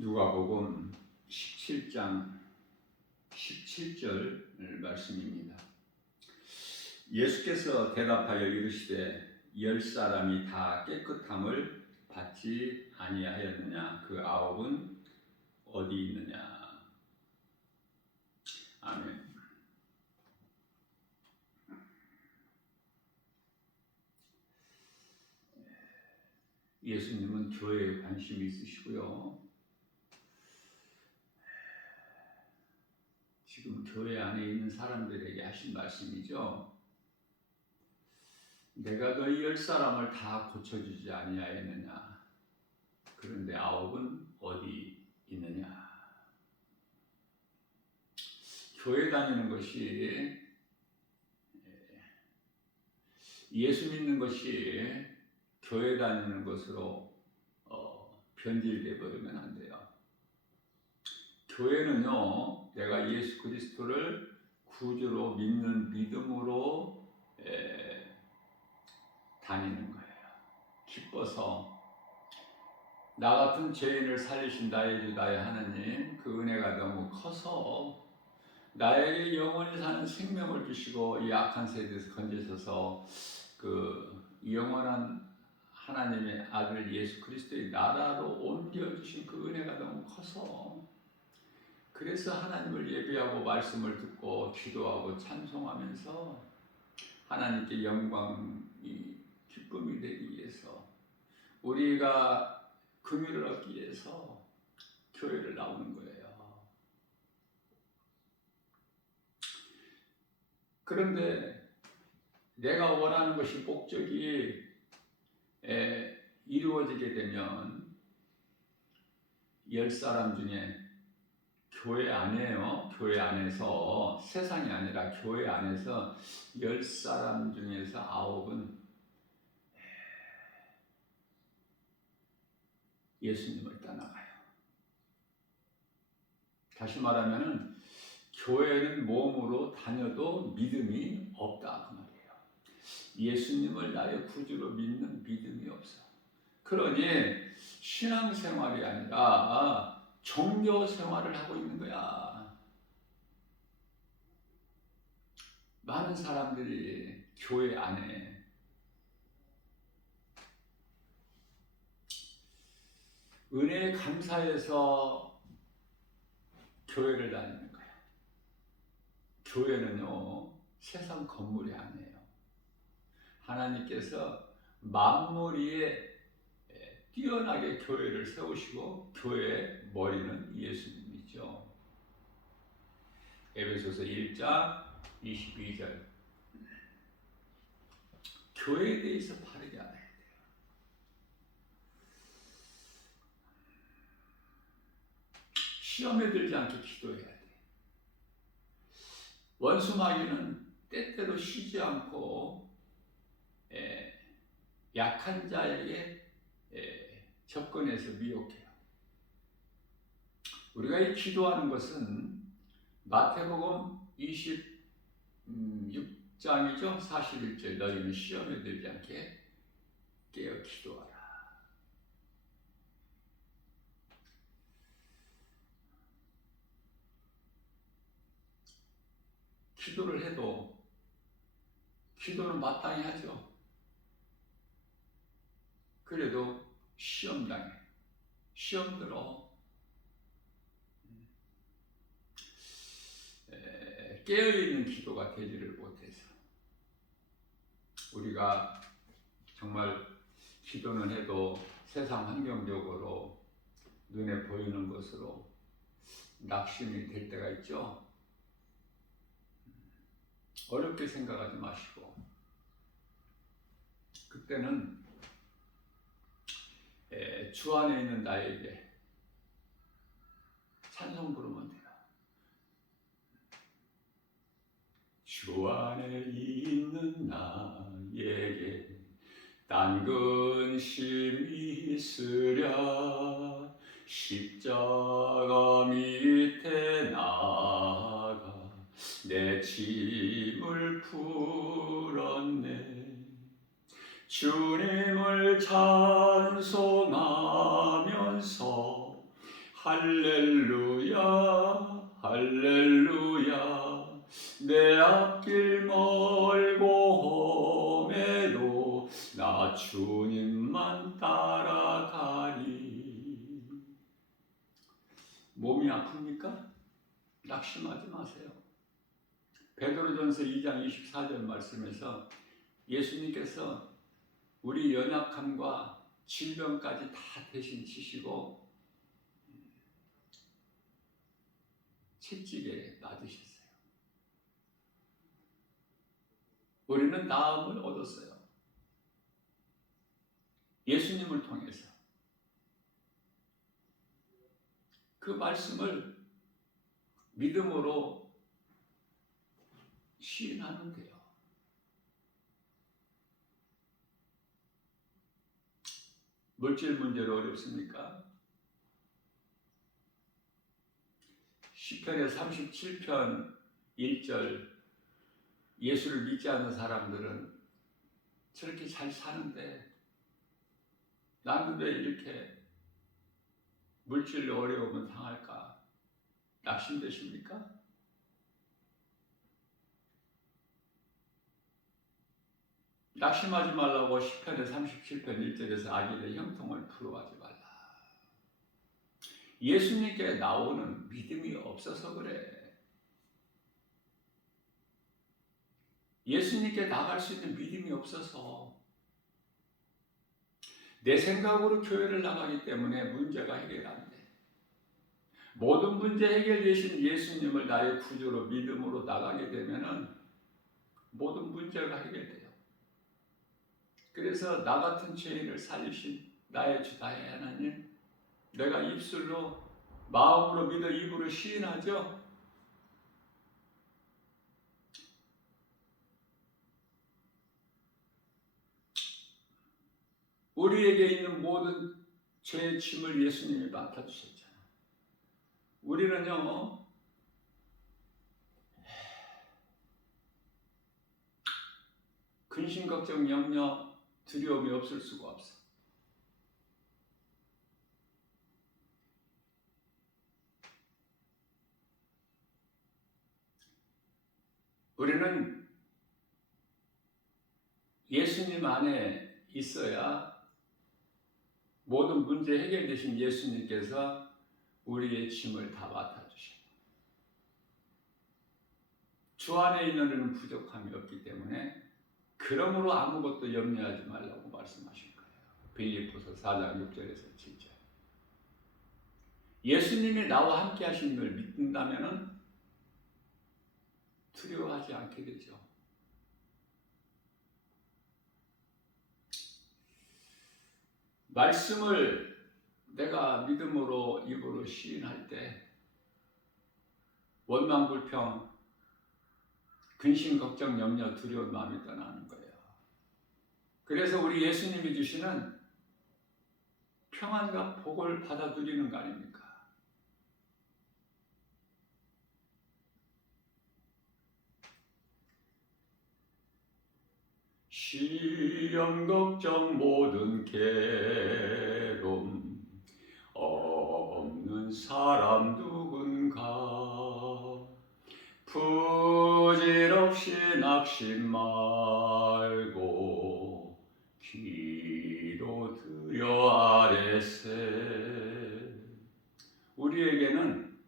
누가복음 17장 17절 말씀입니다. 예수께서 대답하여 이르시되 열 사람이 다 깨끗함을 받지 아니하였느냐? 그 아홉은 어디 있느냐? 아멘. 예수님은 교회에 관심이 있으시고요. 지금 교회 안에 있는 사람들에게 하신 말씀이죠. 내가 너희 열 사람을 다 고쳐주지 아니하였느냐? 그런데 아홉은 어디 있느냐? 교회 다니는 것이, 예수 믿는 것이 교회 다니는 것으로 변질돼 버리면 안 돼요. 교회는요, 내가 예수 그리스도를 구주로 믿는 믿음으로 다니는 거예요. 기뻐서 나 같은 죄인을 살리신 나의 주 나의 하나님, 그 은혜가 너무 커서 나에게 영원히 사는 생명을 주시고 이 악한 세대에서 건지셔서 그 영원한 하나님의 아들 예수 그리스도의 나라로 옮겨주신 그 은혜가 너무 커서, 그래서 하나님을 예배하고 말씀을 듣고 기도하고 찬송하면서 하나님께 영광이 기쁨이 되기 위해서, 우리가 긍휼을 얻기 위해서 교회를 나오는 거예요. 그런데 내가 원하는 것이 목적이 이루어지게 되면 열 사람 중에 교회 안에요. 교회 안에서, 세상이 아니라 교회 안에서 열 사람 중에서 아홉은 예수님을 떠나가요. 다시 말하면 교회는 몸으로 다녀도 믿음이 없다 그 말이에요. 예수님을 나의 구주로 믿는 믿음이 없어. 그러니 신앙생활이 아니라 종교생활을 하고 있는 거야. 많은 사람들이 교회 안에 은혜에 감사해서 교회를 다니는 거야. 교회는요, 세상 건물이 아니에요. 하나님께서 만물 위에 뛰어나게 교회를 세우시고 교회의 머리는 예수님이죠. 에베소서 1장 22절. 교회에 대해서 바르게 알아야 돼요. 시험에 들지 않게 기도해야 돼. 원수 마귀는 때때로 쉬지 않고 약한 자에게 접근해서 미혹해요. 우리가 이 기도하는 것은 마태복음 26장이죠. 41절. 너희는 시험에 들지 않게 깨어 기도하라. 기도를 해도, 기도는 마땅히 하죠. 그래도 시험 당해. 시험 들어. 깨어있는 기도가 되지를 못해서 우리가 정말 기도는 해도 세상 환경적으로 눈에 보이는 것으로 낙심이 될 때가 있죠. 어렵게 생각하지 마시고, 그때는 주 안에 있는 나에게 찬송 부르면 돼요. 주 안에 있는 나에게 딴 근심이 있으랴 십자가 밑에 나가 내 짐을 풀었네. 주님을 찬송하면서 할렐루야 할렐루야 내 앞길 멀고 험해도 나 주님만 따라가리. 몸이 아픕니까? 낙심하지 마세요. 베드로전서 2장 24절 말씀에서 예수님께서 우리 연약함과 질병까지 다 대신 지시고 채찍에 맞으셨어요. 우리는 나음을 얻었어요. 예수님을 통해서. 그 말씀을 믿음으로 시인하면 돼요. 물질 문제로 어렵습니까? 시편의 37편 1절 예수를 믿지 않는 사람들은 저렇게 잘 사는데 나는 왜 이렇게 물질로 어려움을 당할까? 낙심되십니까? 낙심하지 말라고 시편의 37편 1절에서 악인의 형통을 부러워하지 말라. 예수님께 나오는 믿음이 없어서 그래. 예수님께 나갈 수 있는 믿음이 없어서 내 생각으로 교회를 나가기 때문에 문제가 해결 안 돼. 모든 문제 해결 되신 예수님을 나의 구주로 믿음으로 나가게 되면은 모든 문제가 해결돼요. 그래서 나 같은 죄인을 살리신 나의 주 나의 하나님, 내가 입술로 마음으로 믿어 입으로 시인하죠. 우리에게 있는 모든 죄의 짐을 예수님이 맡아주셨잖아. 우리는요, 근심, 걱정, 염려, 두려움이 없을 수가 없어. 우리는 예수님 안에 있어야 모든 문제 해결되신 예수님께서 우리의 짐을 다 맡아주셔요. 주 안에 있는 우리는 부족함이 없기 때문에 그러므로 아무것도 염려하지 말라고 말씀하신 거예요. 빌립보서 4장 6절에서 7절. 예수님이 나와 함께 하신 걸 믿는다면 두려워하지 않게 되죠. 말씀을 내가 믿음으로 입으로 시인할 때 원망, 불평, 근심, 걱정, 염려, 두려운 마음이 떠나는 거예요. 그래서 우리 예수님이 주시는 평안과 복을 받아 누리는 거 아닙니까? 시험, 걱정, 모든 괴로움 없는 사람 누군가. 부질없이 낙심 말고 기도드려 아뢰세. 우리에게는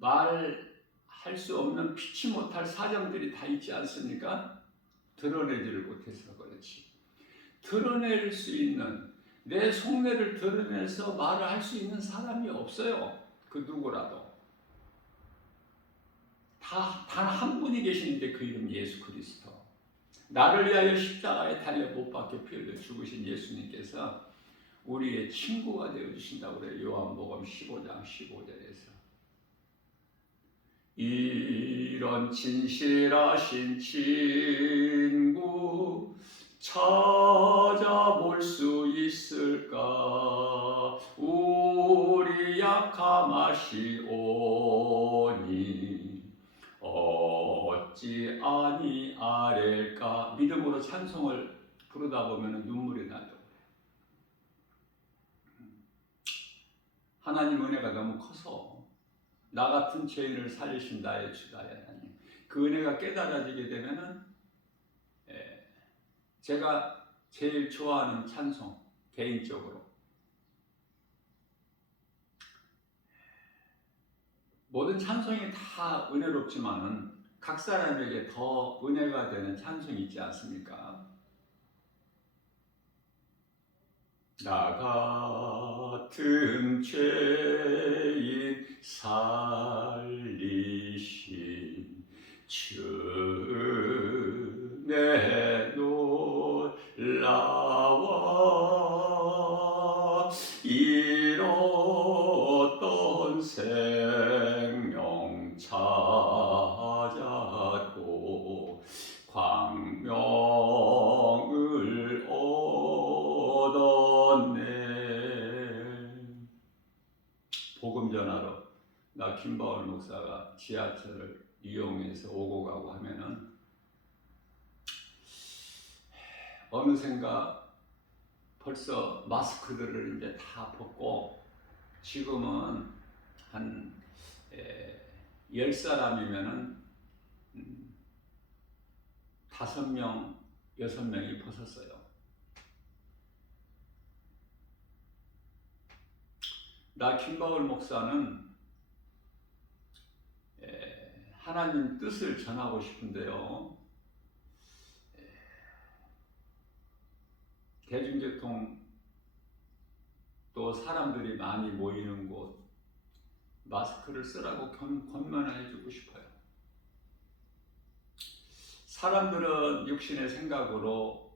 말할 수 없는 피치 못할 사정들이 다 있지 않습니까? 드러내지를 못해서 그렇지. 드러낼 수 있는 내 속내를 드러내서 말을 할 수 있는 사람이 없어요. 그 누구라도. 단 한 분이 계시는데 그 이름 예수 그리스도. 나를 위하여 십자가에 달려 못 박혀 피 흘려 죽으신 예수님께서 우리의 친구가 되어주신다고 그래요. 요한복음 15장 15절에서. 이런 진실하신 친구 찾아볼 수 있을까? 우리 약함하시오니 어찌 아니아랠까? 믿음으로 찬송을 부르다 보면 눈물이 나죠. 하나님 은혜가 너무 커서 나 같은 죄인을 살리신 나의 주다 하나님. 그 은혜가 깨달아지게 되면은 제가 제일 좋아하는 찬송 개인적으로 모든 찬송이 다 은혜롭지만은 각 사람에게 더 은혜가 되는 찬송이 있지 않습니까? 나 같은 죄인 살리신 주내 놀라워 잃었던 생명 찾았고 광명을 얻었네. 복음 전하러 나 김바울 목사가 지하철을 이용해서 오고 가고 하면은 어느샌가 벌써 마스크들을 이제 다 벗고 지금은 한 10사람이면은 5명, 6명이 벗었어요. 나 김바울 목사는 하나님 뜻을 전하고 싶은데요. 대중교통 또 사람들이 많이 모이는 곳 마스크를 쓰라고 권면해 주고 싶어요. 사람들은 육신의 생각으로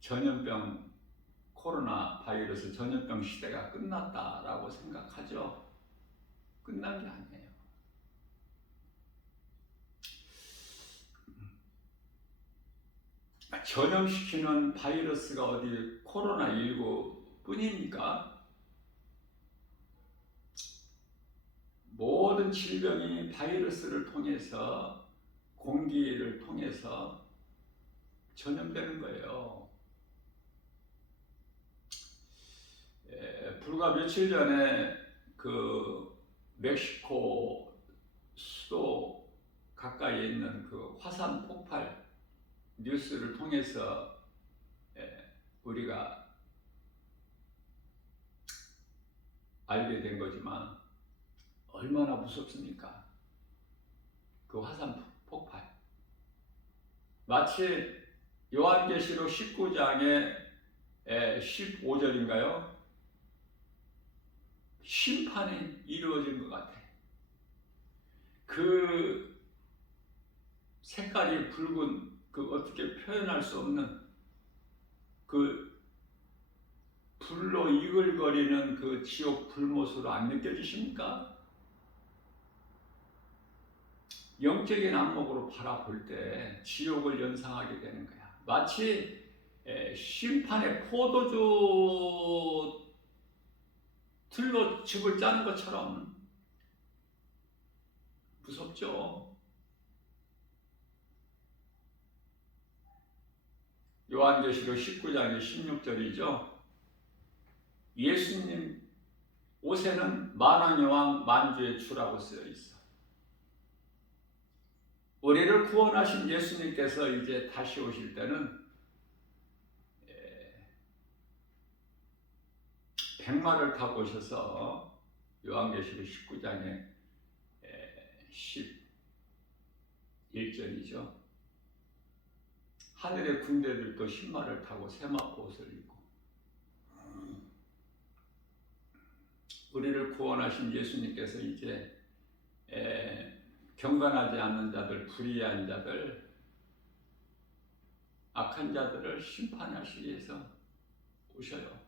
전염병 코로나 바이러스 전염병 시대가 끝났다라고 생각하죠. 끝난 게 아니에요. 전염시키는 바이러스가 어디 코로나19 뿐입니까? 모든 질병이 바이러스를 통해서 공기를 통해서 전염되는 거예요. 불과 며칠 전에 그 멕시코 수도 가까이에 있는 그 화산 폭발 뉴스를 통해서 우리가 알게 된 거지만 얼마나 무섭습니까? 그 화산 폭발. 마치 요한계시록 19장의 15절인가요? 심판이 이루어진 것 같아. 그 색깔이 붉은 그 어떻게 표현할 수 없는 그 불로 이글거리는 그 지옥 불못으로 안 느껴지십니까? 영적인 안목으로 바라볼 때 지옥을 연상하게 되는 거야. 마치 심판의 포도주 틀로 즙을 짜는 것처럼 무섭죠. 요한계시록 19장의 16절이죠. 예수님 옷에는 만왕여왕 만주의 주라고 쓰여 있어. 우리를 구원하신 예수님께서 이제 다시 오실 때는 백마를 타고 오셔서 요한계시록 19장의 11절이죠. 하늘의 군대들도 신마를 타고 세마포옷을 입고 우리를 구원하신 예수님께서 이제 경건하지 않는 자들, 불의한 자들, 악한 자들을 심판하시기 위해서 오셔요.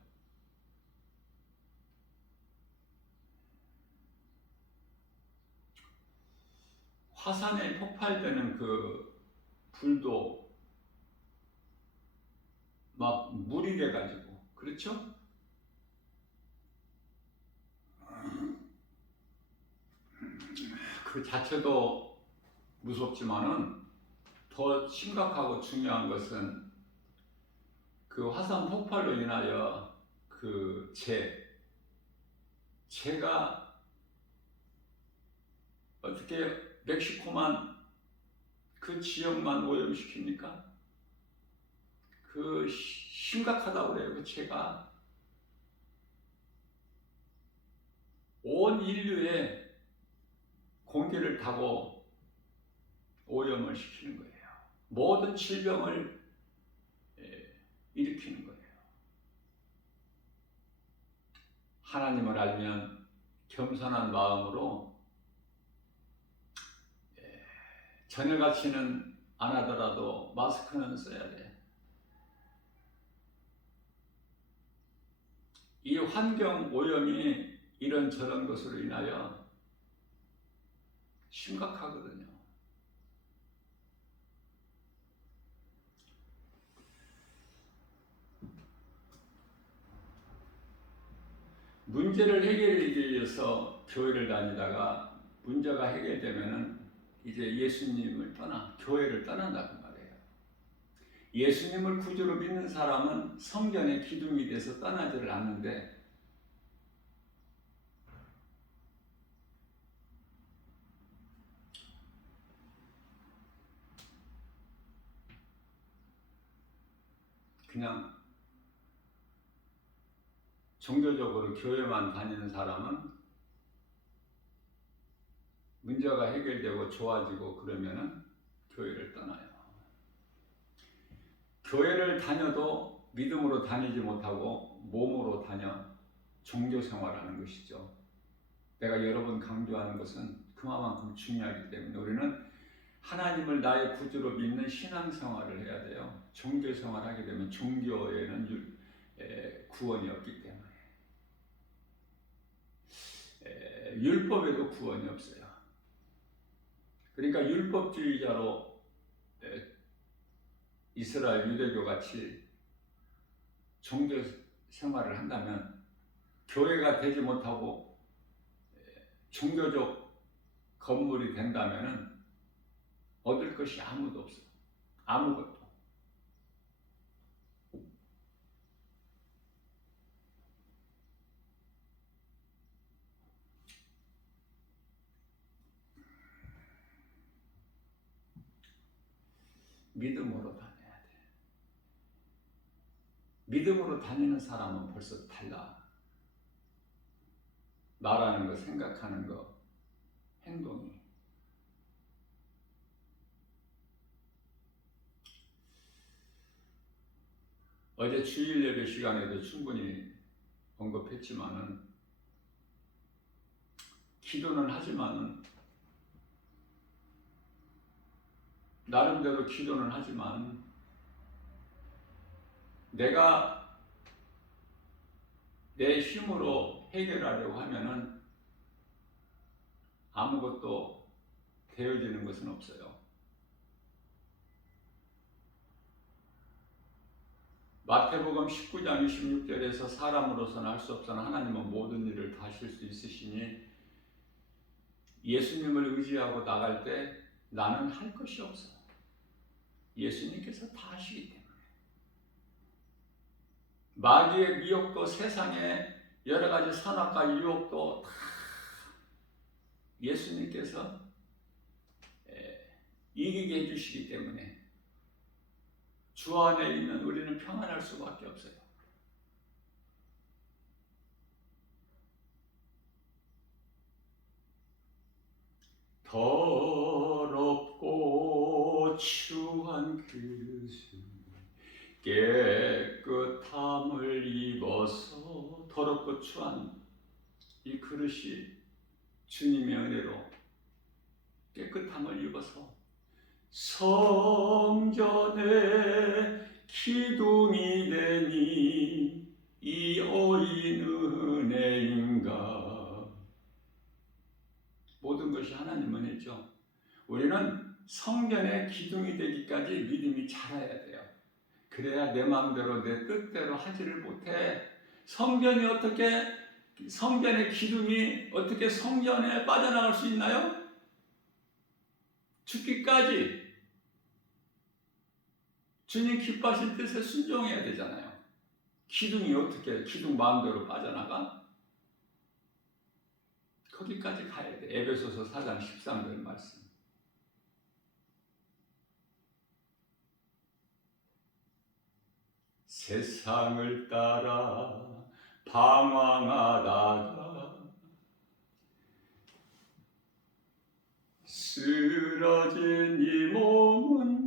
화산에 폭발되는 그 불도 막 물이 돼가지고, 그렇죠? 그 자체도 무섭지만은 더 심각하고 중요한 것은 그 화산 폭발로 인하여 그 그 제가 어떻게 멕시코만 그 지역만 오염시킵니까? 그 심각하다고 그래요. 그 제가 온 인류의 공기를 타고 오염을 시키는 거예요. 모든 질병을 일으키는 거예요. 하나님을 알면 겸손한 마음으로 저녁같이는 안 하더라도 마스크는 써야 돼. 이 환경 오염이 이런저런 것으로 인하여 심각하거든요. 문제를 해결하기 위해서 교회를 다니다가 문제가 해결되면은 이제 예수님을 교회를 떠난다고 말해요. 예수님을 구주로 믿는 사람은 성전의 기둥이 돼서 떠나지를 않는데, 그냥 종교적으로 교회만 다니는 사람은 문제가 해결되고 좋아지고 그러면은 교회를 떠나요. 교회를 다녀도 믿음으로 다니지 못하고 몸으로 다녀 종교 생활하는 것이죠. 내가 여러 번 강조하는 것은 그만큼 중요하기 때문에 우리는 하나님을 나의 구주로 믿는 신앙생활을 해야 돼요. 종교생활을 하게 되면 종교에는 구원이 없기 때문에 율법에도 구원이 없어요. 그러니까 율법주의자로 이스라엘 유대교 같이 종교생활을 한다면 교회가 되지 못하고 종교적 건물이 된다면 얻을 것이 아무도 없어요. 아무것도. 믿음으로 다녀야 돼. 믿음으로 다니는 사람은 벌써 달라. 말하는 거, 생각하는 거, 행동이. 어제 주일 예배 시간에도 충분히 언급했지만은, 기도는 하지만은, 나름대로 기도는 하지만, 내가 내 힘으로 해결하려고 하면은 아무것도 되어지는 것은 없어요. 마태복음 19장 26절에서 사람으로서는 할 수 없으나 하나님은 모든 일을 다 하실 수 있으시니 예수님을 의지하고 나갈 때 나는 할 것이 없어. 예수님께서 다 하시기 때문에. 마귀의 미혹도 세상의 여러 가지 선악과 유혹도 다 예수님께서 이기게 해주시기 때문에 주 안에 있는 우리는 평안할 수밖에 없어요. 더럽고 추한 그릇은 깨끗함을 입어서, 더럽고 추한 이 그릇이 주님의 은혜로 깨끗함을 입어서 성전의 기둥이 되니 이 오인 은혜인가. 모든 것이 하나님 은혜죠. 우리는 성전의 기둥이 되기까지 믿음이 자라야 돼요. 그래야 내 마음대로 내 뜻대로 하지를 못해. 성전의 기둥이 어떻게 성전에 빠져나갈 수 있나요? 죽기까지 주님 기뻐하실 뜻에 순종해야 되잖아요. 기둥이 어떻게 기둥 마음대로 빠져나가? 거기까지 가야 돼. 에베소서 4장 13절 말씀. 세상을 따라 방황하다가 쓰러진 이 몸은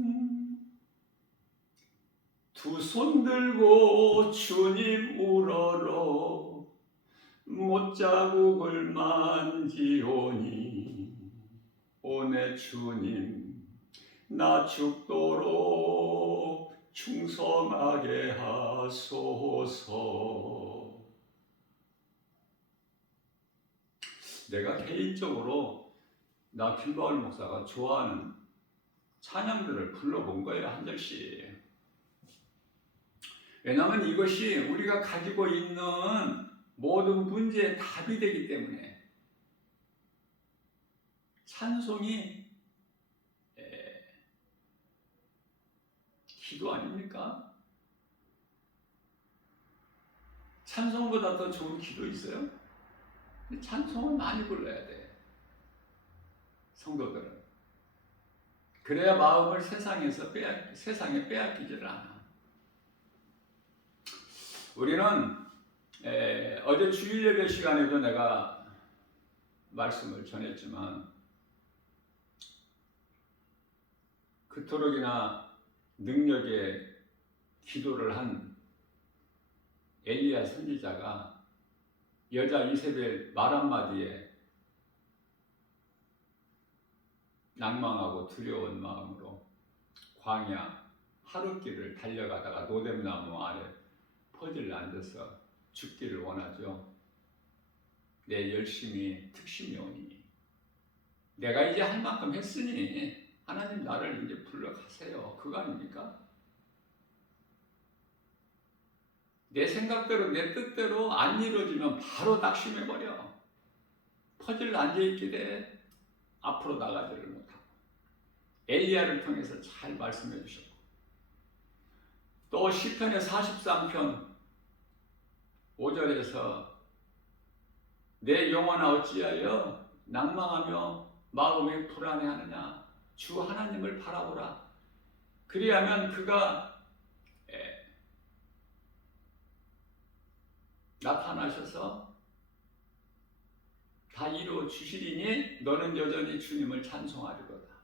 두 손 들고 주님 우러러 못자국을 만지오니 오내 주님 나 죽도록 충성하게 하소서. 내가 개인적으로 나 김바울 목사가 좋아하는 찬양들을 불러본 거예요. 한 절씩. 왜냐하면 이것이 우리가 가지고 있는 모든 문제의 답이 되기 때문에. 찬송이 기도 아닙니까? 찬송보다 더 좋은 기도 있어요? 찬송은 많이 불러야 돼. 성도들은. 그래야 마음을 세상에 빼앗기지를 않아. 우리는 어제 주일 예배 시간에도 내가 말씀을 전했지만 그토록이나 능력의 기도를 한 엘리야 선지자가 여자 이세벨 말 한마디에 낭망하고 두려운 마음으로 광야 하룻길을 달려가다가 노뎀나무 아래 퍼즐 앉아서 죽기를 원하죠. 내 열심히 특심이 오니 내가 이제 할 만큼 했으니 하나님 나를 이제 불러가세요. 그거 아닙니까? 내 생각대로 내 뜻대로 안 이루어지면 바로 낙심해버려. 퍼즐 앉아있게 돼. 앞으로 나가지를 못하고. 엘리야를 통해서 잘 말씀해 주셨고 또 시편의 43편 5절에서 내 영혼아 어찌하여 낭망하며 마음이 불안해하느냐. 주 하나님을 바라보라. 그리하면 그가 나타나셔서 다 이루어 주시리니 너는 여전히 주님을 찬송하리로다.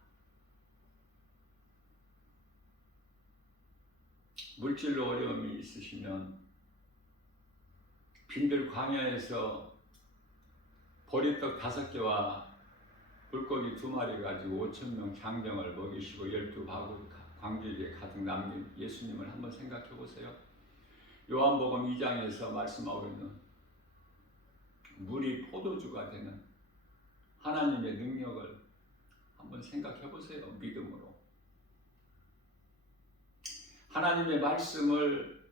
물질로 어려움이 있으시면 빈들 광야에서 보리떡 5개와 물고기 2마리 가지고 5,000명 장병을 먹이시고 12바구니 광주리에 가득 남긴 예수님을 한번 생각해 보세요. 요한복음 2장에서 말씀하고 있는 물이 포도주가 되는 하나님의 능력을 한번 생각해 보세요. 믿음으로. 하나님의 말씀을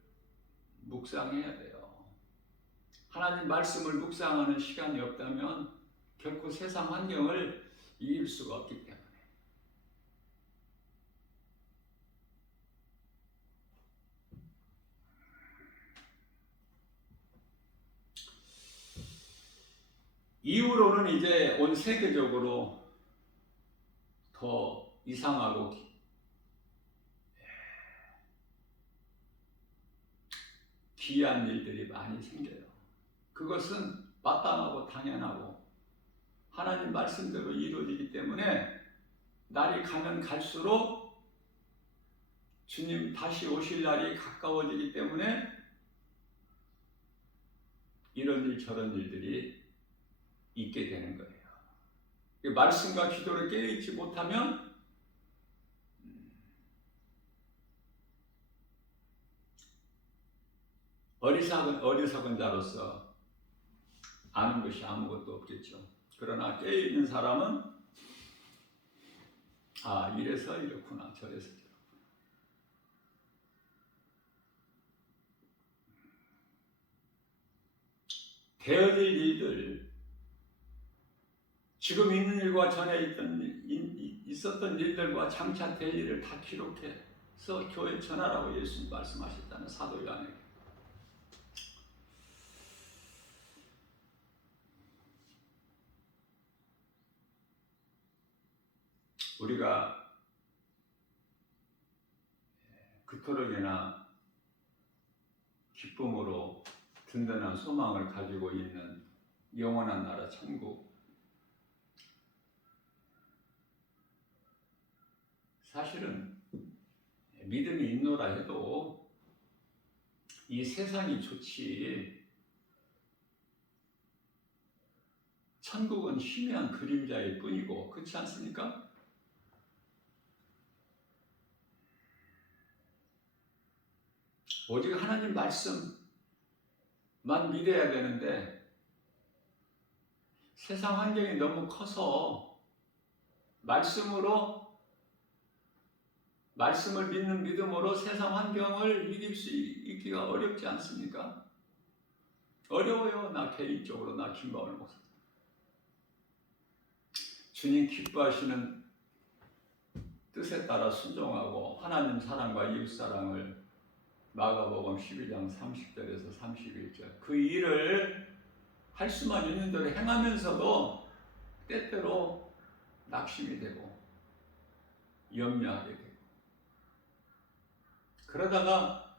묵상해야 돼요. 하나님 말씀을 묵상하는 시간이 없다면 결코 세상 환경을 이길 수가 없기 때문에. 이후로는 이제 온 세계적으로 더 이상하고 기이한 일들이 많이 생겨요. 그것은 마땅하고 당연하고 하나님 말씀대로 이루어지기 때문에 날이 가면 갈수록 주님 다시 오실 날이 가까워지기 때문에 이런 일 저런 일들이 있게 되는 거예요. 말씀과 기도를 깨어있지 못하면 어리석은 자로서 아는 것이 아무것도 없겠죠. 그러나 깨어있는 사람은 이래서 이렇구나 저래서 이렇구나. 되어질 일들, 지금 있는 일과 전에 있었던 일들과 장차 될 일을 다 기록해서 교회에 전하라고 예수님 말씀하셨다는 사도 요한에게. 1 요한복음 우리가 그토록이나 기쁨으로 든든한 소망을 가지고 있는 영원한 나라 천국, 사실은 믿음이 있노라 해도 이 세상이 좋지 천국은 희미한 그림자일 뿐이고, 그렇지 않습니까? 오직 하나님 말씀만 믿어야 되는데 세상 환경이 너무 커서 말씀을 믿는 믿음으로 세상 환경을 이길 수 있기가 어렵지 않습니까? 어려워요. 나 개인적으로, 나 김바울 목사. 주님 기뻐하시는 뜻에 따라 순종하고 하나님 사랑과 이웃 사랑을 마가복음 12장 30절에서 31절 그 일을 할 수만 있는 대로 행하면서도 때때로 낙심이 되고 염려하게 되고, 그러다가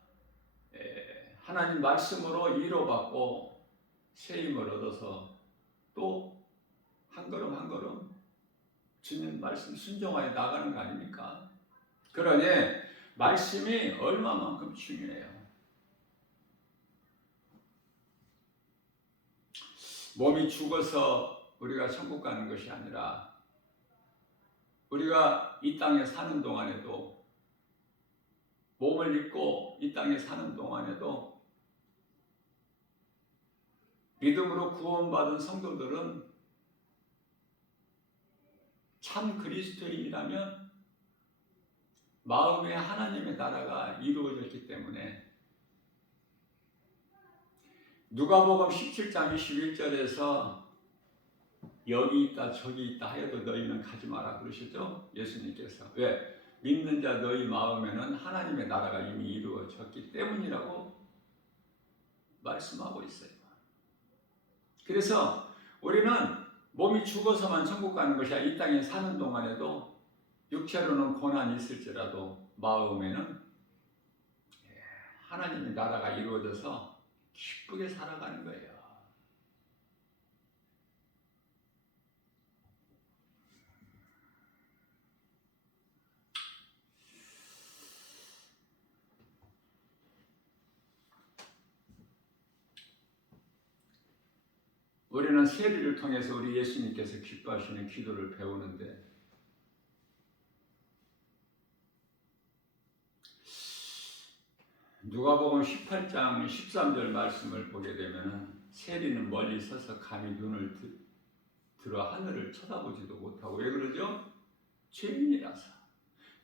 하나님 말씀으로 위로받고 세임을 얻어서 또 한 걸음 한 걸음 주님 말씀 순종하여 나가는 거 아닙니까? 그러니 말씀이 얼마만큼 중요해요. 몸이 죽어서 우리가 천국 가는 것이 아니라 우리가 이 땅에 사는 동안에도, 몸을 입고 이 땅에 사는 동안에도 믿음으로 구원받은 성도들은 참 그리스도인이라면 마음에 하나님의 나라가 이루어졌기 때문에 누가복음 17장 21절에서 여기 있다 저기 있다 하여도 너희는 가지 마라 그러시죠? 예수님께서. 왜? 믿는 자 너희 마음에는 하나님의 나라가 이미 이루어졌기 때문이라고 말씀하고 있어요. 그래서 우리는 몸이 죽어서만 천국 가는 것이 아니라 이 땅에 사는 동안에도 육체로는 고난이 있을지라도 마음에는 하나님의 나라가 이루어져서 기쁘게 살아가는 거예요. 우리는 세리를 통해서 우리 예수님께서 기뻐하시는 기도를 배우는데, 누가복음 18장 13절 말씀을 보게 되면 세리는 멀리 서서 감히 눈을 들어 하늘을 쳐다보지도 못하고, 왜 그러죠? 죄인이라서.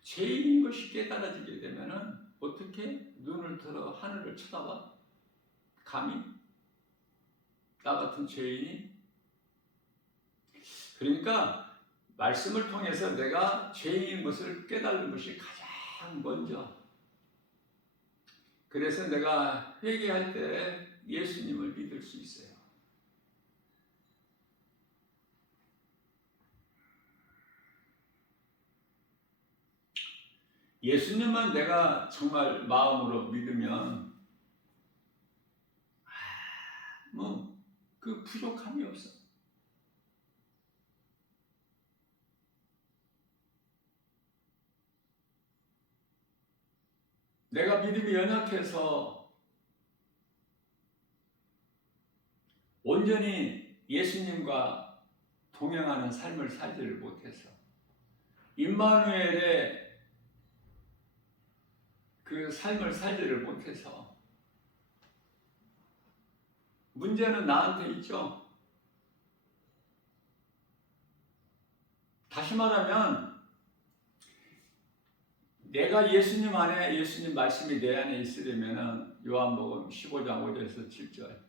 죄인인 것이 깨달아지게 되면 어떻게 눈을 들어 하늘을 쳐다봐? 감히? 나 같은 죄인이? 그러니까 말씀을 통해서 내가 죄인인 것을 깨달는 것이 가장 먼저. 그래서 내가 회개할 때 예수님을 믿을 수 있어요. 예수님만 내가 정말 마음으로 믿으면 그 부족함이 없어. 내가 믿음이 연약해서 온전히 예수님과 동행하는 삶을 살지를 못해서, 임마누엘의 그 삶을 살지를 못해서 문제는 나한테 있죠. 다시 말하면 내가 예수님 안에, 예수님 말씀이 내 안에 있으려면 요한복음 15장 5절에서 7절,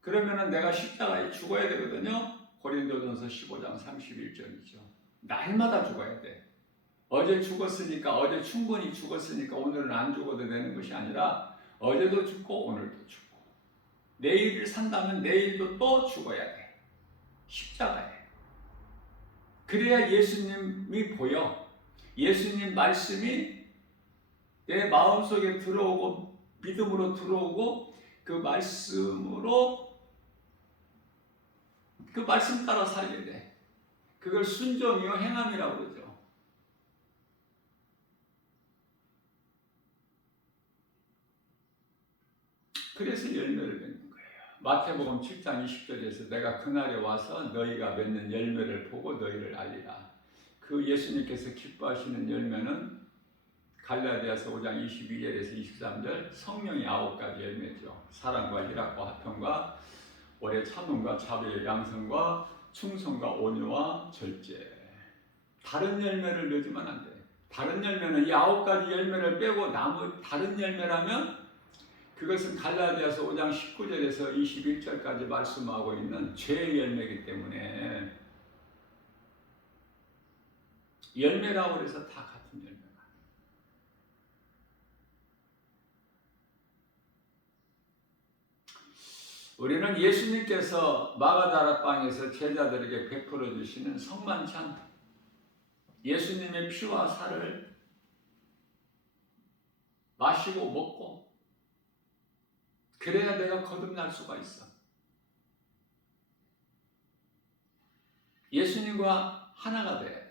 그러면은 내가 십자가에 죽어야 되거든요. 고린도전서 15장 31절이죠. 날마다 죽어야 돼. 어제 죽었으니까, 어제 충분히 죽었으니까 오늘은 안 죽어도 되는 것이 아니라 어제도 죽고 오늘도 죽고 내일을 산다면 내일도 또 죽어야 돼. 십자가에. 그래야 예수님이 보여. 예수님 말씀이 내 마음속에 들어오고 믿음으로 들어오고 그 말씀으로 그 말씀 따라 살게 돼. 그걸 순종이요 행함이라고 그러죠. 그래서 열매를 맺는 거예요. 마태복음 7장 20절에서 내가 그날에 와서 너희가 맺는 열매를 보고 너희를 알리라. 그 예수님께서 기뻐하시는 열매는 갈라디아서 5장 22절에서 23절 성령이 9가지 열매죠. 사랑과 희락과 화평과 오래 참음과 자비의 양성과 충성과 온유와 절제. 다른 열매를 맺으면 안 돼. 다른 열매는 이 9가지 열매를 빼고 나머지 다른 열매라면 그것은 갈라디아서 5장 19절에서 21절까지 말씀하고 있는 죄의 열매이기 때문에 열매라고 해서 다 같은 열매가. 우리는 예수님께서 마가다락방에서 제자들에게 베풀어 주시는 성만찬, 예수님의 피와 살을 마시고 먹고 그래야 내가 거듭날 수가 있어. 예수님과 하나가 돼야 돼.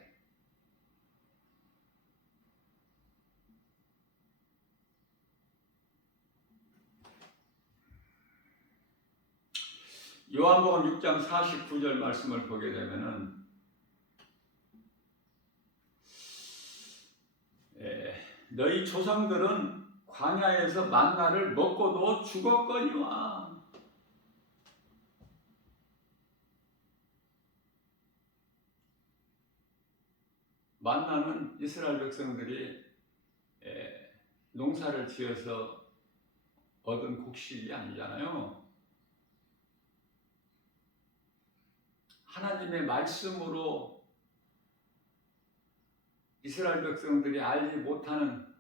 요한복음 6장 49절 말씀을 보게 되면은 너희 조상들은 광야에서 만나를 먹고도 죽었거니와. 만나는 이스라엘 백성들이 농사를 지어서 얻은 곡식이 아니잖아요. 하나님의 말씀으로 이스라엘 백성들이 알지 못하는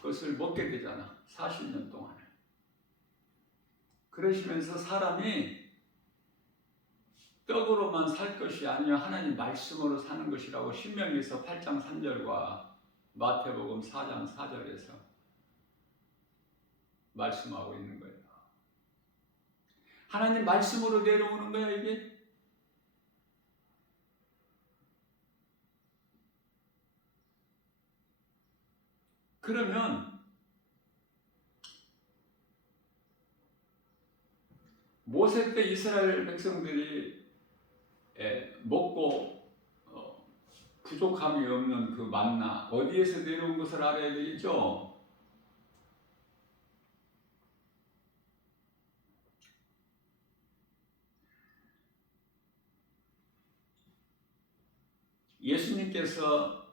것을 먹게 되잖아. 40년 동안. 그러시면서 사람이 떡으로만 살 것이 아니라 하나님 말씀으로 사는 것이라고 신명기서 8장 3절과 마태복음 4장 4절에서 말씀하고 있는 거예요. 하나님 말씀으로 내려오는 거야, 이게. 그러면 모세 때 이스라엘 백성들이 먹고 부족함이 없는 그 만나 어디에서 내려온 것을 알아야 되겠죠? 예수님께서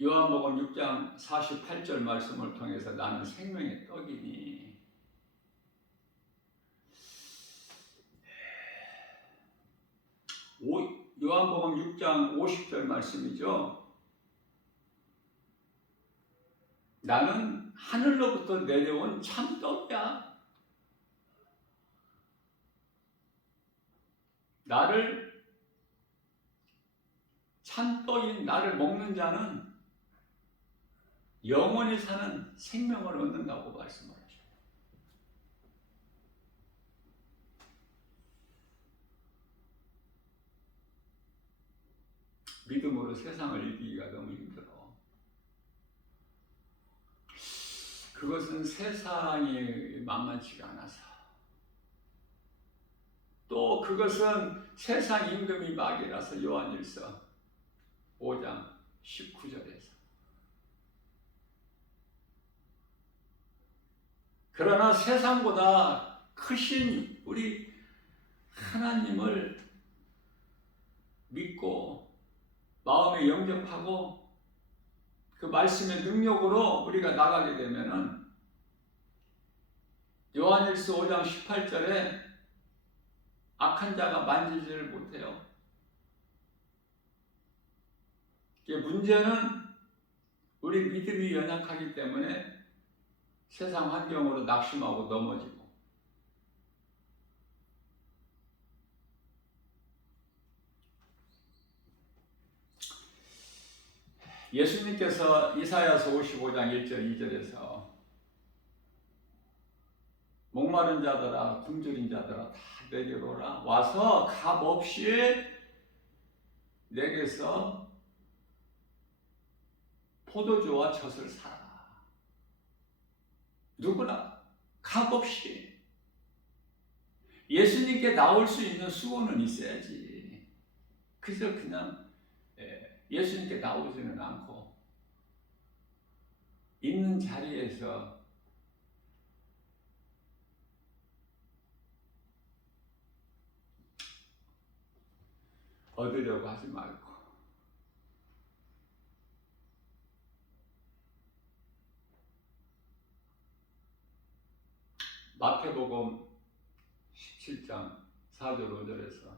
요한복음 6장 48절 말씀을 통해서 나는 생명의 떡이니 요한복음 6장 50절 말씀이죠. 나는 하늘로부터 내려온 참떡이야. 나를 참떡인 나를 먹는 자는 영원히 사는 생명을 얻는다고 말씀을 하셔요. 믿음으로 세상을 이기기가 너무 힘들어. 그것은 세상이 만만치가 않아서. 또 그것은 세상 임금이 막이라서 요한일서 5장 19절에서. 그러나 세상보다 크신 우리 하나님을 믿고 마음에 영접하고 그 말씀의 능력으로 우리가 나가게 되면은 요한일서 5장 18절에 악한 자가 만지지를 못해요. 문제는 우리 믿음이 연약하기 때문에 세상 환경으로 낙심하고 넘어지고 예수님께서 이사야서 55장 1절 2절에서 목마른 자들아 굶주린 자들아 다 내게로 오라 와서 값 없이 내게서 포도주와 젖을 사라. 누구나 값 없이. 예수님께 나올 수 있는 수고는 있어야지. 그래서 그냥 예수님께 나오지는 않고 있는 자리에서 얻으려고 하지 말고 마태복음 17장 4절 5절에서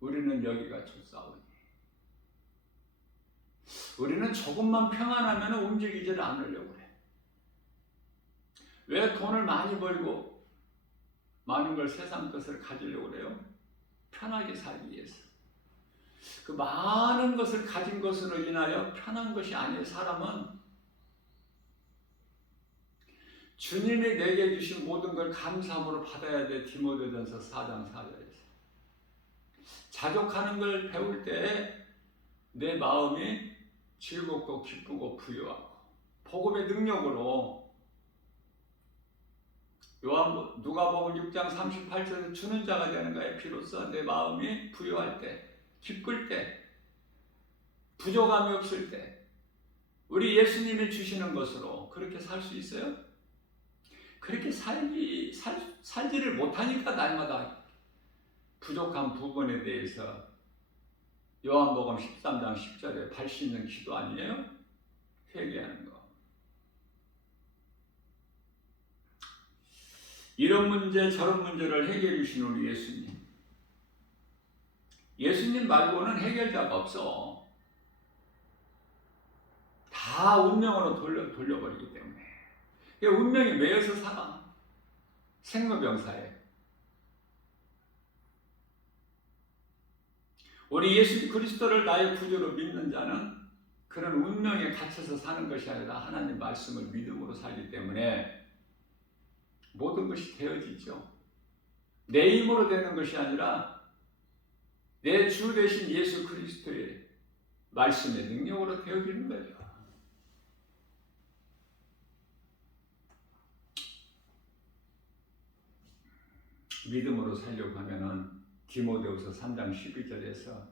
우리는 여기가 좋사오니 우리는 조금만 평안하면 움직이지를 않으려고 그래. 왜 돈을 많이 벌고 많은 걸 세상 것을 가지려고 그래요? 편하게 살기 위해서. 그 많은 것을 가진 것으로 인하여 편한 것이 아닌 사람은 주님이 내게 주신 모든 걸 감사함으로 받아야 돼. 디모데전서 4장 4절에서. 자족하는 걸 배울 때 내 마음이 즐겁고 기쁘고 부유하고 복음의 능력으로 누가복음 6장 38절에 주는 자가 되는 거에 비로소 내 마음이 부유할 때, 기쁠 때, 부족함이 없을 때 우리 예수님이 주시는 것으로 그렇게 살 수 있어요? 그렇게 살지를 못하니까 날마다 부족한 부분에 대해서 요한복음 13장 10절에 발 씻는 기도 아니에요? 회개하는 거. 이런 문제 저런 문제를 해결해 주신 우리 예수님. 예수님 말고는 해결자가 없어. 다 운명으로 돌려버리기 때문에. 운명에 매여서 살아. 생로병사에. 우리 예수 그리스도를 나의 구주로 믿는 자는 그런 운명에 갇혀서 사는 것이 아니라 하나님 말씀을 믿음으로 살기 때문에 모든 것이 되어지죠. 내 힘으로 되는 것이 아니라 내 주 되신 예수 그리스도의 말씀의 능력으로 되어지는 거예요. 믿음으로 살려고 하면은 디모데후서 3장 12절에서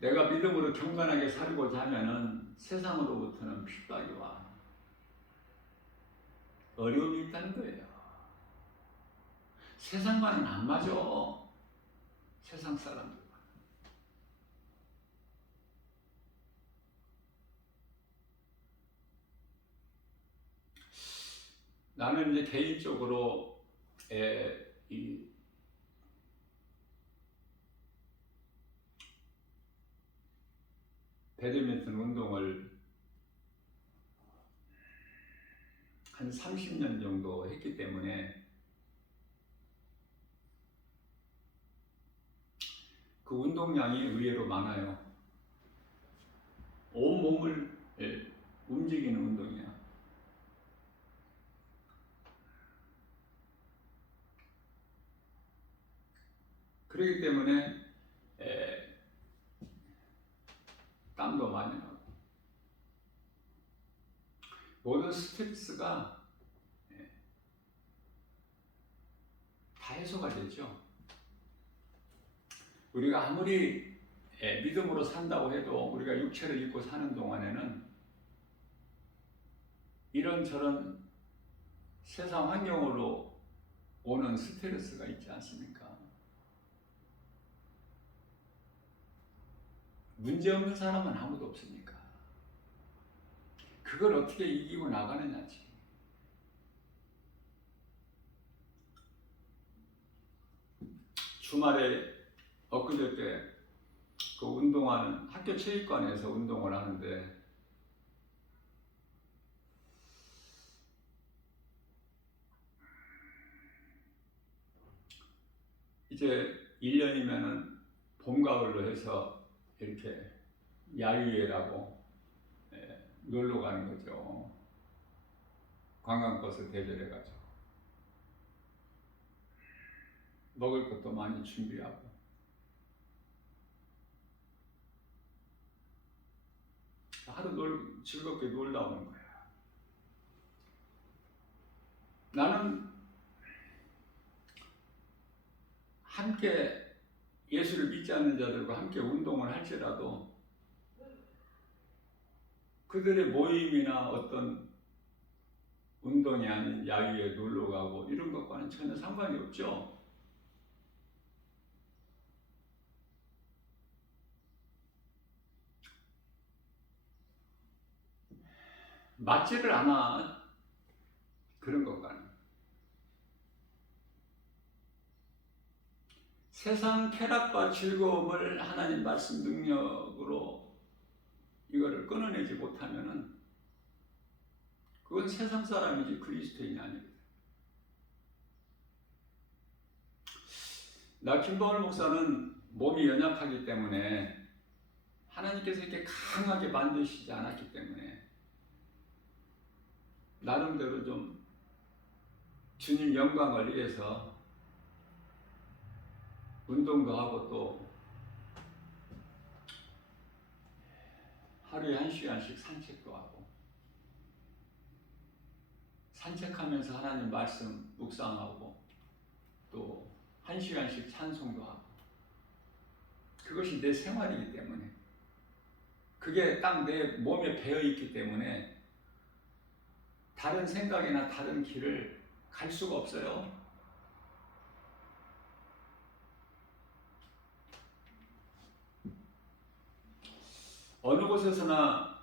내가 믿음으로 경건하게 살고자 하면은 세상으로부터는 핍박이 와. 어려움이 있다는 거예요. 세상과는 안 맞아. 세상 사람들과. 나는 이제 개인적으로 이 배드민턴 운동을 한 30년 정도 했기 때문에 그 운동량이 의외로 많아요. 온 몸을 움직이는 운동이야. 그렇기 때문에 땀도 많이 나고 모든 스트레스가 다 해소가 되죠. 우리가 아무리 믿음으로 산다고 해도 우리가 육체를 입고 사는 동안에는 이런저런 세상 환경으로 오는 스트레스가 있지 않습니까? 문제없는 사람은 아무도 없습니까? 그걸 어떻게 이기고 나가느냐지. 주말에 엊그저께 그 운동하는 학교 체육관에서 운동을 하는데 이제 1년이면은 봄, 가을로 해서 이렇게 야유회라고 놀러 가는 거죠. 관광버스 대절해가지고 먹을 것도 많이 준비하고 하루 즐겁게 놀다 오는 거야. 나는 함께 예수를 믿지 않는 자들과 함께 운동을 할지라도 그들의 모임이나 어떤 운동이 아닌 야유에 놀러 가고 이런 것과는 전혀 상관이 없죠. 맞지를 않아. 그런 것과는. 세상 쾌락과 즐거움을 하나님 말씀 능력으로 이거를 끊어내지 못하면은 그건 세상 사람이지 그리스도인이 아닙니다. 나 김바울 목사는 몸이 연약하기 때문에 하나님께서 이렇게 강하게 만드시지 않았기 때문에 나름대로 좀 주님 영광을 위해서 운동도 하고 또 하루에 1시간씩 산책도 하고 산책하면서 하나님 말씀 묵상하고 또 1시간씩 찬송도 하고 그것이 내 생활이기 때문에 그게 딱 내 몸에 배어있기 때문에 다른 생각이나 다른 길을 갈 수가 없어요. 어느 곳에서나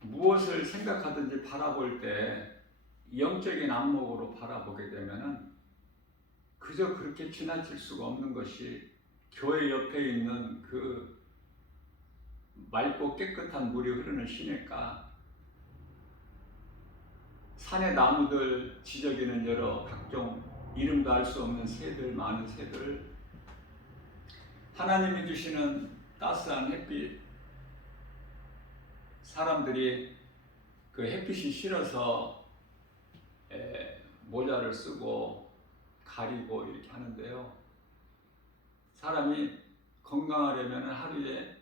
무엇을 생각하든지 바라볼 때 영적인 안목으로 바라보게 되면은 그저 그렇게 지나칠 수가 없는 것이 교회 옆에 있는 그 맑고 깨끗한 물이 흐르는 시냇가, 산의 나무들 지저귀는 여러 각종 이름도 알 수 없는 새들, 많은 새들, 하나님이 주시는 따스한 햇빛, 사람들이 그 햇빛이 싫어서 모자를 쓰고 가리고 이렇게 하는데요. 사람이 건강하려면 하루에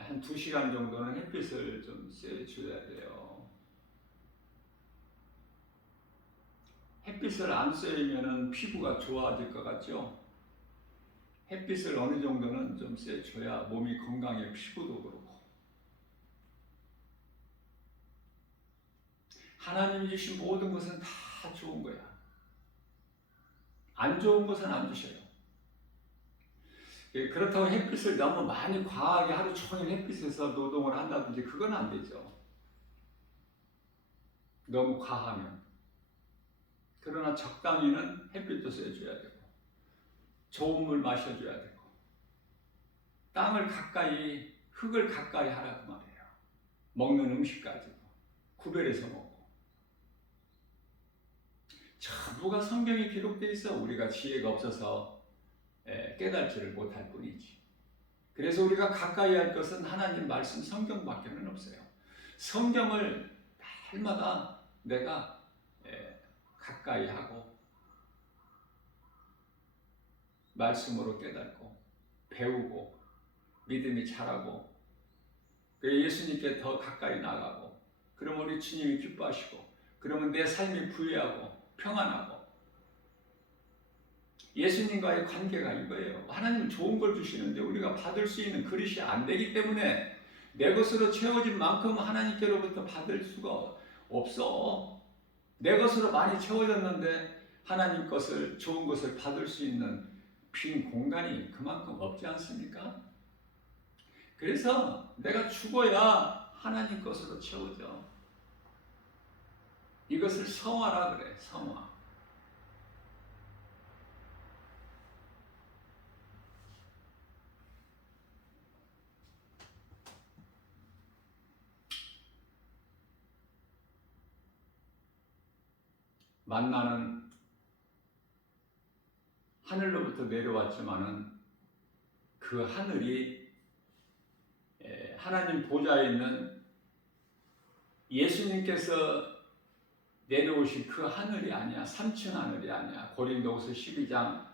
한 2시간 정도는 햇빛을 좀 쐬줘야 돼요. 햇빛을 안 쐬면 피부가 좋아질 것 같죠? 햇빛을 어느 정도는 좀 쐬줘야 몸이 건강해, 피부도 그렇고. 하나님이 주신 모든 것은 다 좋은 거야. 안 좋은 것은 안 주셔요. 그렇다고 햇빛을 너무 많이 과하게 하루 종일 햇빛에서 노동을 한다든지 그건 안 되죠. 너무 과하면. 그러나 적당히는 햇빛도 쐬줘야 되고 좋은 물 마셔줘야 되고 땅을 가까이, 흙을 가까이 하라고 말해요. 먹는 음식까지도 구별해서 먹고. 전부가 성경에 기록되어 있어. 우리가 지혜가 없어서 깨달지를 못할 뿐이지. 그래서 우리가 가까이 할 것은 하나님 말씀 성경밖에는 없어요. 성경을 날마다 내가 가까이 하고 말씀으로 깨닫고 배우고 믿음이 자라고 예수님께 더 가까이 나가고 그러면 우리 주님이 기뻐하시고 그러면 내 삶이 부유하고 평안하고 예수님과의 관계가 이거예요. 하나님은 좋은 걸 주시는데 우리가 받을 수 있는 그릇이 안 되기 때문에 내 것으로 채워진 만큼 하나님께로부터 받을 수가 없어. 내 것으로 많이 채워졌는데 하나님 것을, 좋은 것을 받을 수 있는 빈 공간이 그만큼 없지 않습니까? 그래서 내가 죽어야 하나님 것으로 채워져. 이것을 성화라 그래, 성화. 만나는 하늘로부터 내려왔지만은 그 하늘이 하나님 보좌에 있는 예수님께서 내려오신 그 하늘이 아니야. 3층 하늘이 아니야. 고린도후서 12장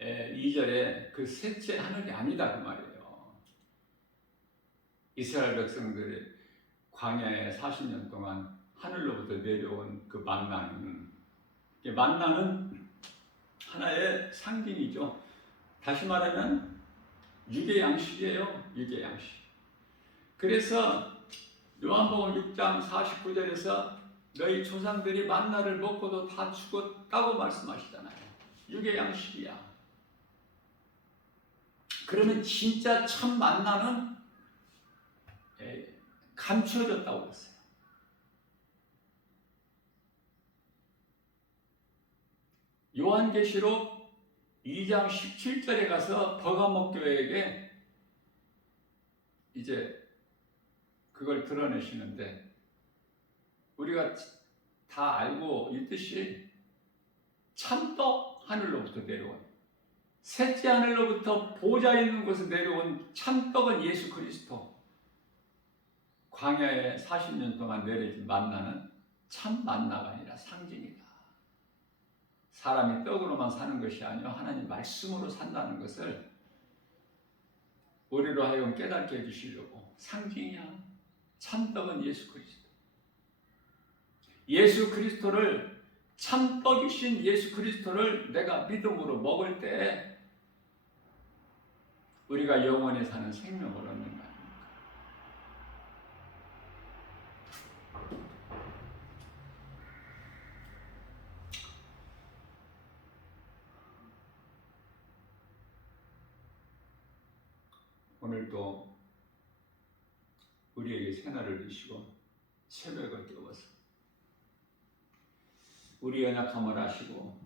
2절에 그 셋째 하늘이 아니다 그 말이에요. 이스라엘 백성들이 광야에 40년 동안 하늘로부터 내려온 그 만나는 하나의 상징이죠. 다시 말하면 육의 양식이에요. 육의 양식. 그래서 요한복음 6장 49절에서 너희 조상들이 만나를 먹고도 다 죽었다고 말씀하시잖아요. 육의 양식이야. 그러면 진짜 참 만나는 감추어졌다고 그랬어요. 요한계시록 2장 17절에 가서 버가모 교회에게 이제 그걸 드러내시는데, 우리가 다 알고 있듯이 참떡 하늘로부터 내려온, 셋째 하늘로부터 보좌 있는 곳에 내려온 참떡은 예수 그리스도, 광야에 40년 동안 내려진 만나는 참 만나가 아니라 상징이다. 사람이 떡으로만 사는 것이 아니라 하나님 말씀으로 산다는 것을 우리로 하여금 깨닫게 해주시려고 상징이야. 참떡은 예수 그리스도. 예수 그리스도를, 참떡이신 예수 그리스도를 내가 믿음으로 먹을 때 우리가 영원히 사는 생명을 얻는 거 아닙니까? 오늘도 우리에게 새날을 주시고 새벽을 깨워서 우리 연약함을 아시고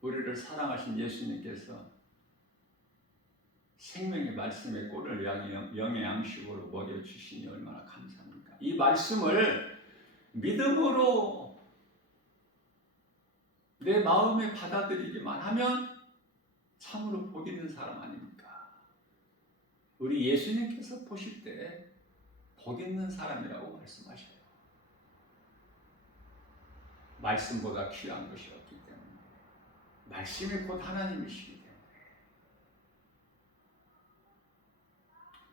우리를 사랑하신 예수님께서 생명의 말씀의 꼴을 영의 양식으로 먹여주시니 얼마나 감사합니까? 이 말씀을 믿음으로 내 마음에 받아들이기만 하면 참으로 복 있는 사람 아닙니까? 우리 예수님께서 보실 때 복 있는 사람이라고 말씀하셔요. 말씀보다 귀한 것이 없기 때문에, 말씀이 곧 하나님이시기 때문에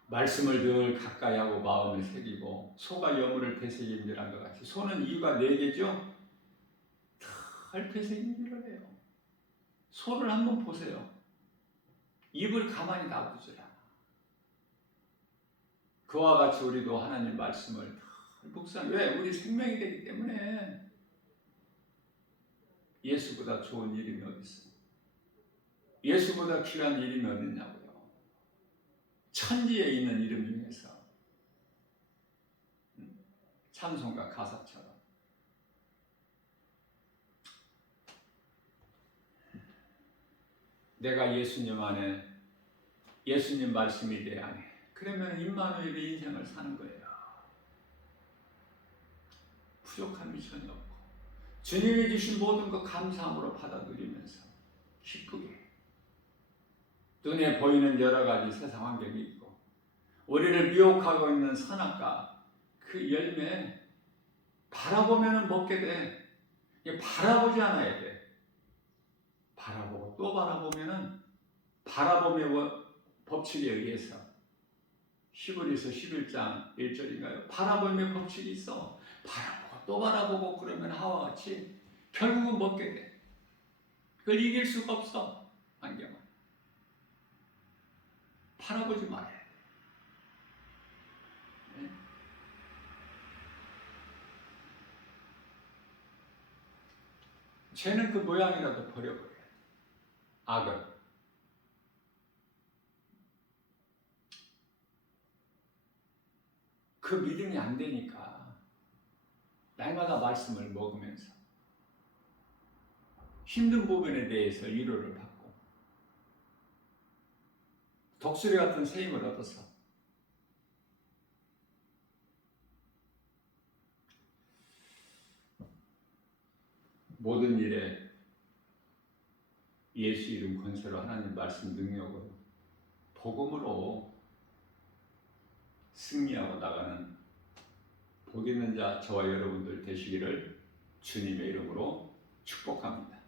말씀을 늘 가까이 하고 마음에 새기고 소가 여물을 되새김질한 것 같이, 소는 이유가 4개죠? 털 되새김질을 해요. 소를 한번 보세요. 입을 가만히 놔두질 않아. 그와 같이 우리도 하나님 말씀을 묵상, 왜? 우리 생명이 되기 때문에. 예수보다 좋은 이름이 어디 있어요? 예수보다 귀한 이름이 어디 있냐고요? 천지에 있는 이름 중에서 찬송가 가사처럼 내가 예수님 안에, 예수님 말씀이 내 안에, 그러면 임마누엘의 인생을 사는 거예요. 부족함이 전혀 없고 주님이 주신 모든 것 감사함으로 받아들이면서 기쁘게, 눈에 보이는 여러 가지 세상 환경이 있고 우리를 미혹하고 있는 선악과 그 열매 바라보면 먹게 돼. 바라보지 않아야 돼. 바라보고 또 바라보면은 바라봄의 법칙에 의해서, 히브리서 11장 1절인가요? 바라봄의 법칙이 있어. 바라보고 또 바라보고 그러면 하와 같이 결국은 먹게 돼. 그걸 이길 수가 없어. 환경은. 바라보지 말아야 돼. 네? 죄는 그 모양이라도 버려버려야 돼. 악을. 그 믿음이 안 되니까 날마다 말씀을 먹으면서 힘든 부분에 대해서 위로를 받고 독수리 같은 새 힘을 얻어서 모든 일에 예수 이름 권세로 하나님 말씀 능력으로 복음으로 승리하고 나가는 복 있는 자 저와 여러분들 되시기를 주님의 이름으로 축복합니다.